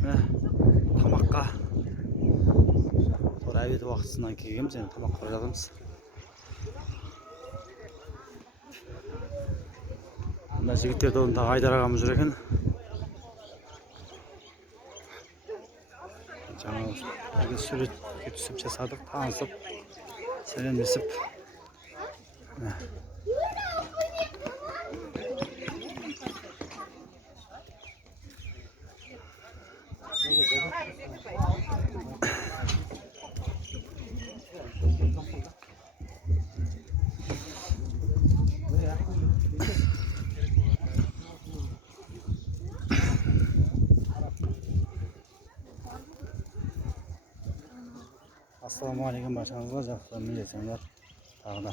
тамаққа әуелі уақытысынан келгенбіз, енді тамақ қойып жатырмыз. Мына жігіттер тобындағы Айдар ағамыз жүр екен. Жаңа суретке түсіп жасадық, танысып, сәлемдесіп. Ассалаумағалейкум баршаңызға, жақсы милиционер тағы да.